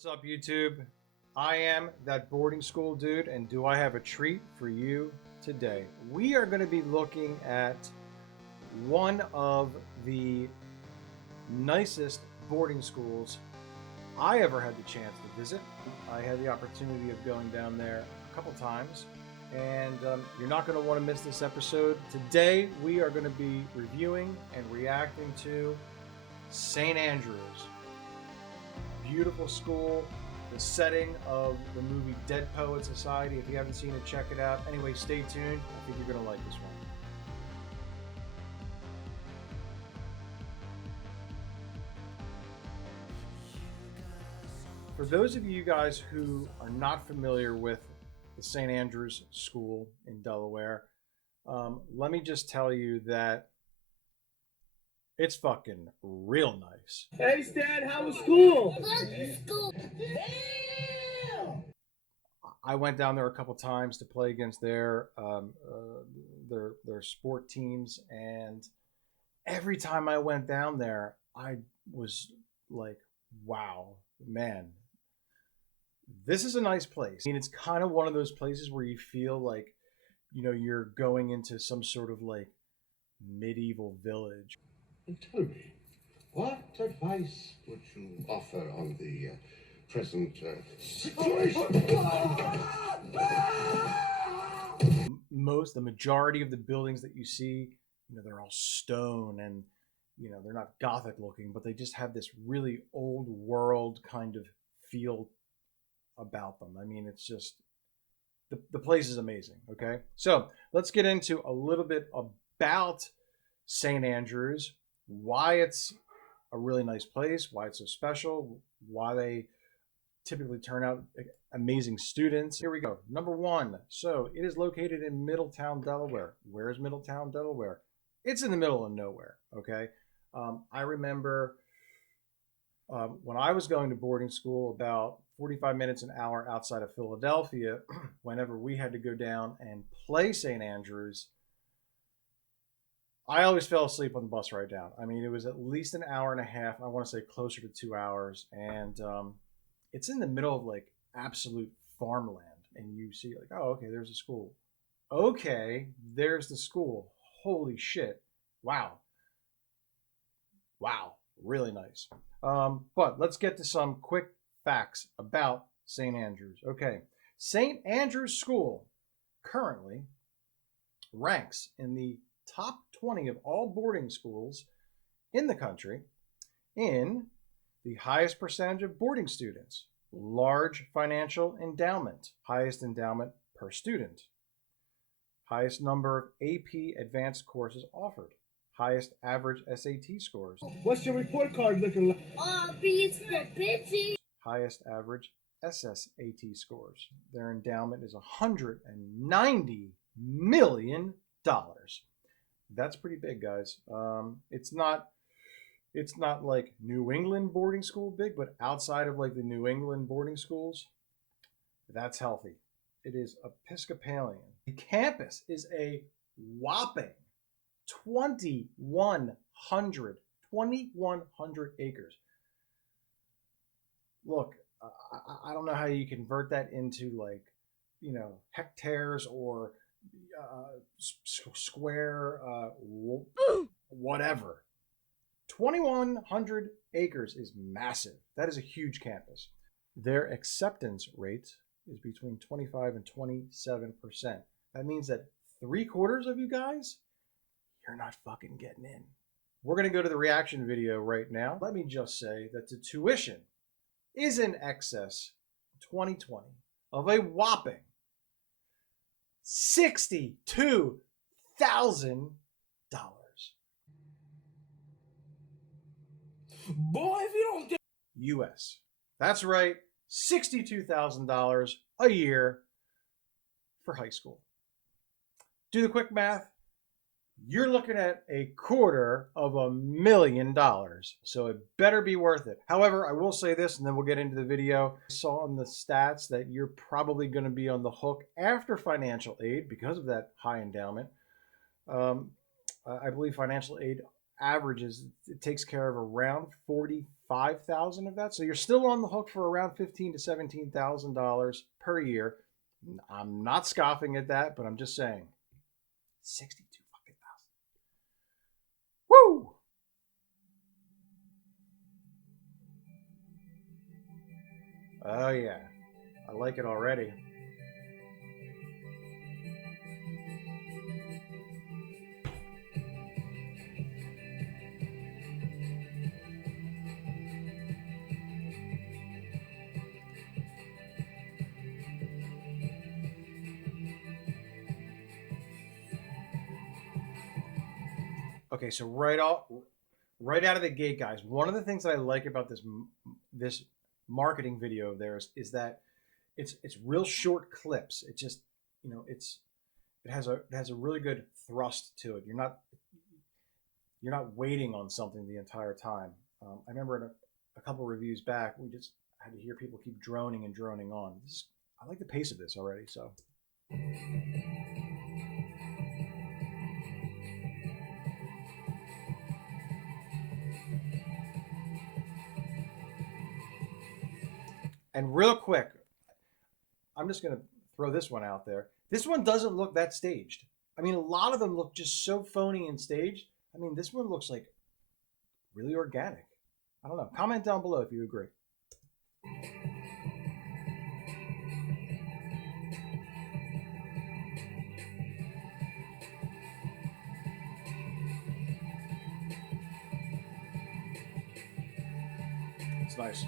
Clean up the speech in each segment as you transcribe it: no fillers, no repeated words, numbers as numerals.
What's up, YouTube? I am that boarding school dude, and do I have a treat for you today? We are going to be looking at one of the nicest boarding schools I ever had the chance to visit. I had the opportunity of going down there a couple times, and you're not going to want to miss this episode. Today, we are going to be reviewing and reacting to St. Andrews. Beautiful school, the setting of the movie Dead Poet Society. If you haven't seen it, check it out. Anyway, stay tuned. I think you're going to like this one. For those of you guys who are not familiar with the St. Andrews School in Delaware, let me just tell you that it's fucking real nice. Hey Stan, how was school? I went down there a couple times to play against their sport teams, and every time I went down there, I was like, wow, man, this is a nice place. I mean, it's kind of one of those places where you feel like, you know, you're going into some sort of like medieval village. Tell me, what advice would you offer on the present situation? The majority of the buildings that you see, you know, they're all stone, and you know, they're not Gothic looking, but they just have this really old world kind of feel about them. I mean, it's just, the place is amazing. Okay, so let's get into a little bit about St. Andrews, why it's a really nice place, why it's so special, why they typically turn out amazing students. Here we go. Number one. So it is located in Middletown, Delaware. Where's Middletown, Delaware? It's in the middle of nowhere. Okay. I remember when I was going to boarding school about 45 minutes, an hour outside of Philadelphia, whenever we had to go down and play St. Andrews, I always fell asleep on the bus ride down. I mean, it was at least an hour and a half. I want to say closer to 2 hours. And it's in the middle of like absolute farmland. And you see like, oh, okay, there's a school. Okay, there's the school. Holy shit. Wow. Wow. Really nice. But let's get to some quick facts about St. Andrews. Okay. St. Andrews School currently ranks in the top 20 of all boarding schools in the country in the highest percentage of boarding students, large financial endowment, highest endowment per student, highest number of AP advanced courses offered, highest average SAT scores. What's your report card looking like? B's for bitches. Highest average SSAT scores. Their endowment is $190 million. That's pretty big, guys. It's not like New England boarding school big, but outside of like the New England boarding schools, that's healthy. It is Episcopalian. The campus is a whopping 2,100 acres. Look, I don't know how you convert that into like, you know, hectares or square, whatever. 2,100 acres is massive. That is a huge campus. Their acceptance rate is between 25 and 27%. That means that 3/4 of you guys, you're not fucking getting in. We're going to go to the reaction video right now. Let me just say that the tuition is in excess 2020 of a whopping $62,000. Boy, if you don't get US. That's right, $62,000 a year for high school. Do the quick math. You're looking at $250,000. So it better be worth it. However, I will say this, and then we'll get into the video. I saw in the stats that you're probably going to be on the hook after financial aid because of that high endowment. I believe financial aid averages, it takes care of around 40 5,000 of that. So you're still on the hook for around $15,000 to $17,000 per year. I'm not scoffing at that, but I'm just saying, 62 fucking thousand. Woo! Oh yeah, I like it already. Okay, so right out of the gate, guys, one of the things that I like about this marketing video of theirs is that it's real short clips. It just, you know, it has a really good thrust to it. You're not waiting on something the entire time. I remember in a couple reviews back, we just had to hear people keep droning and droning on. I like the pace of this already. So. And real quick, I'm just going to throw this one out there. This one doesn't look that staged. I mean, a lot of them look just so phony and staged. I mean, this one looks like really organic. I don't know. Comment down below if you agree. It's nice.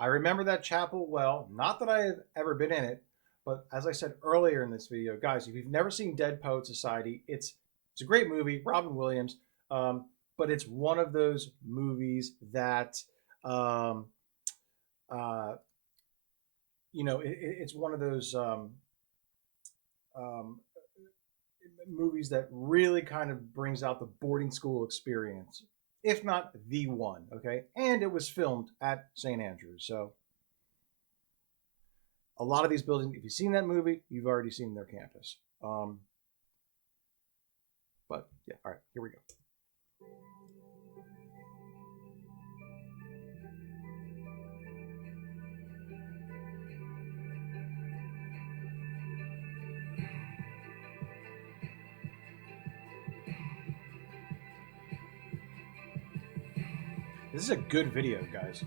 I remember that chapel well. Not that I have ever been in it, but as I said earlier in this video, guys, if you've never seen Dead Poet Society, it's a great movie, Robin Williams, but it's one of those movies that, it's one of those movies that really kind of brings out the boarding school experience, if not the one, okay? And it was filmed at St. Andrews. So a lot of these buildings, if you've seen that movie, you've already seen their campus. But yeah, all right, here we go. This is a good video, guys.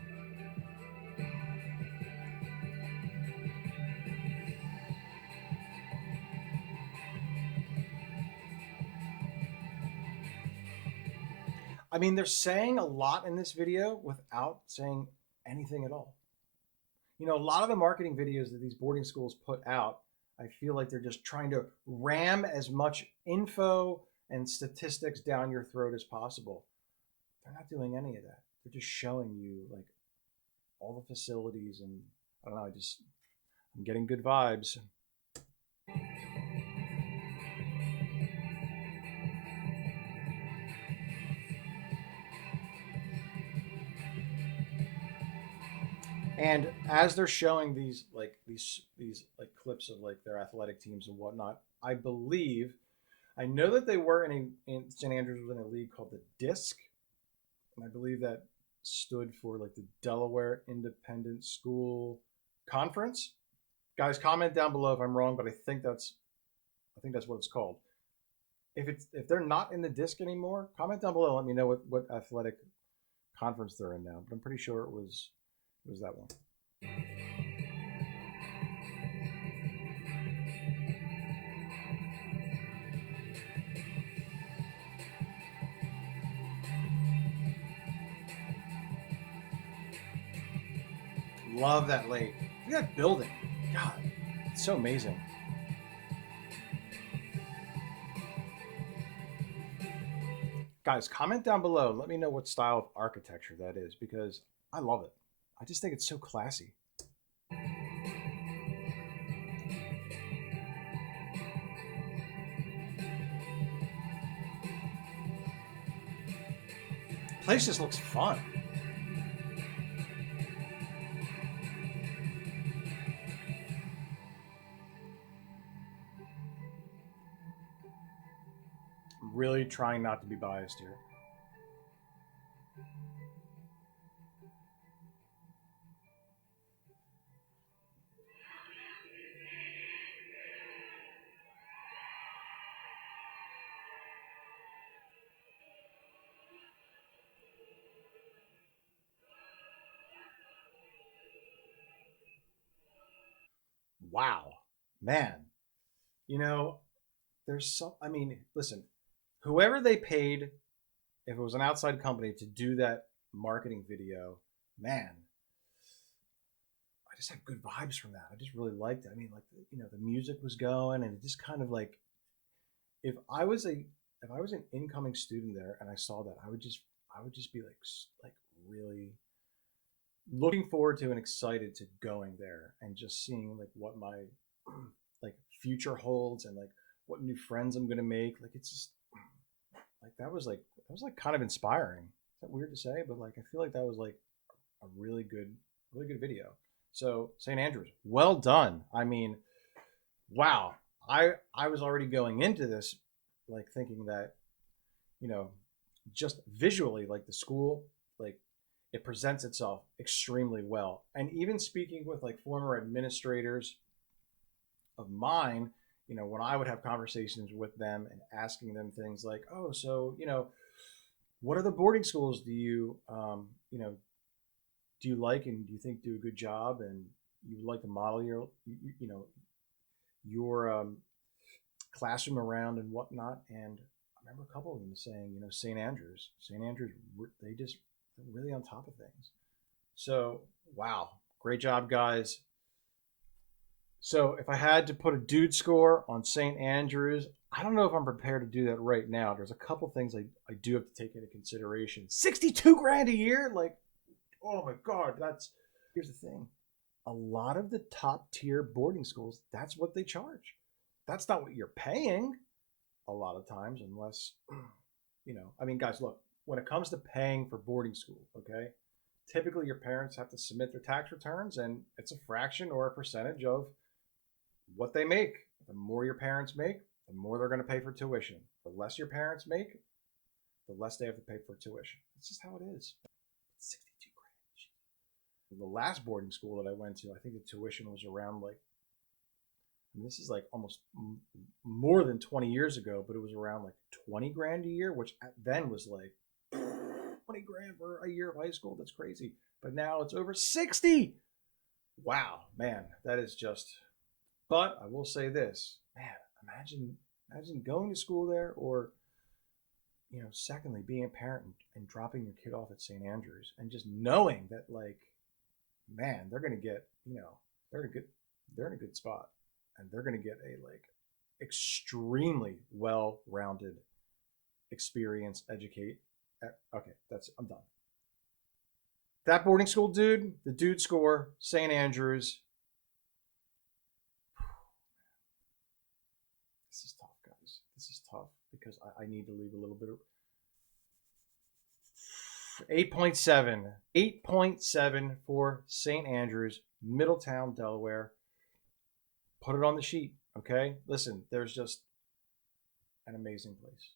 I mean, they're saying a lot in this video without saying anything at all. You know, a lot of the marketing videos that these boarding schools put out, I feel like they're just trying to ram as much info and statistics down your throat as possible. They're not doing any of that. They're just showing you like all the facilities, and I don't know, I'm getting good vibes. And as they're showing these clips of like their athletic teams and whatnot, I know that they were in St. Andrews was in a league called the DISC, and I believe that stood for like the Delaware Independent School Conference. Guys, comment down below if I'm wrong, but I think that's what it's called. If they're not in the DISC anymore, comment down below. Let me know what athletic conference they're in now. But I'm pretty sure it was that one. Love that lake. Look at that building. God, it's so amazing. Guys, comment down below. Let me know what style of architecture that is, because I love it. I just think it's so classy. Place just looks fun. really trying not to be biased here. Wow, man. You know, there's some, I mean, listen, whoever they paid, if it was an outside company to do that marketing video, man, I just had good vibes from that. I just really liked it. I mean, like, you know, the music was going and it just kind of like, if I was a, if I was an incoming student there and I saw that, I would just be like really looking forward to and excited to going there and just seeing like what my like future holds and like what new friends I'm gonna make. Like it's just like that was like kind of inspiring. Is that weird to say? But like I feel like that was like a really good video. So St. Andrews, well done. I mean, wow. I was already going into this like thinking that, you know, just visually like the school, like it presents itself extremely well. And even speaking with like former administrators of mine, you know, when I would have conversations with them and asking them things like, oh, so, you know, what are the boarding schools do you, you know, do you like and do you think do a good job and you would like to model your, you know, your classroom around and whatnot. And I remember a couple of them saying, you know, St. Andrews, they just, they're really on top of things. So, wow, great job, guys. So if I had to put a dude score on St. Andrews, I don't know if I'm prepared to do that right now. There's a couple things I do have to take into consideration. 62 grand a year? Like, oh my God, here's the thing. A lot of the top tier boarding schools, that's what they charge. That's not what you're paying a lot of times, unless, you know, I mean, guys, look, when it comes to paying for boarding school, okay, typically your parents have to submit their tax returns and it's a fraction or a percentage of what they make. The more your parents make, the more they're going to pay for tuition. The less your parents make, the less they have to pay for tuition. It's just how it is. 62 grand. The last boarding school that I went to, I think the tuition was around like, I mean, this is like almost more than 20 years ago, but it was around like 20 grand a year, which then was like 20 grand for a year of high school. That's crazy. But now it's over 60. Wow, man, that is just, but I will say this, man, imagine going to school there or, you know, secondly, being a parent and dropping your kid off at St. Andrews and just knowing that like, man, they're going to get, you know, they're in a good spot and they're going to get a like extremely well-rounded experience, educate. Okay, I'm done. That boarding school dude, the dude score, St. Andrews. This is tough, guys. This is tough because I need to leave a little bit of 8.7. 8.7 for St. Andrews, Middletown, Delaware. Put it on the sheet, okay? Listen, there's just an amazing place.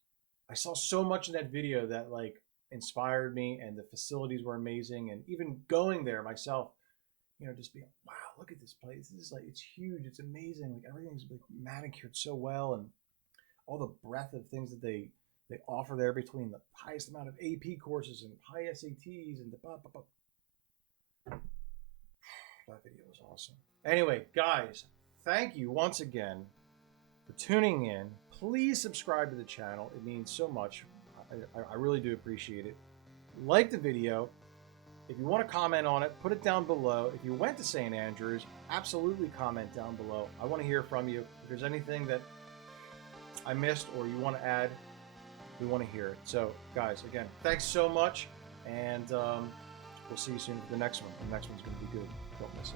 I saw so much in that video that like inspired me and the facilities were amazing. And even going there myself, you know, just being, wow, look at this place. This is like, it's huge. It's amazing. Like everything's like manicured so well. And all the breadth of things that they offer there between the highest amount of AP courses and high SATs and the that video was awesome. Anyway, guys, thank you once again for tuning in. Please subscribe to the channel. It means so much. I really do appreciate it. Like the video. If you want to comment on it, put it down below. If you went to St. Andrews, absolutely comment down below. I want to hear from you. If there's anything that I missed or you want to add, we want to hear it. So, guys, again, thanks so much. And we'll see you soon for the next one. The next one's going to be good. Don't miss it.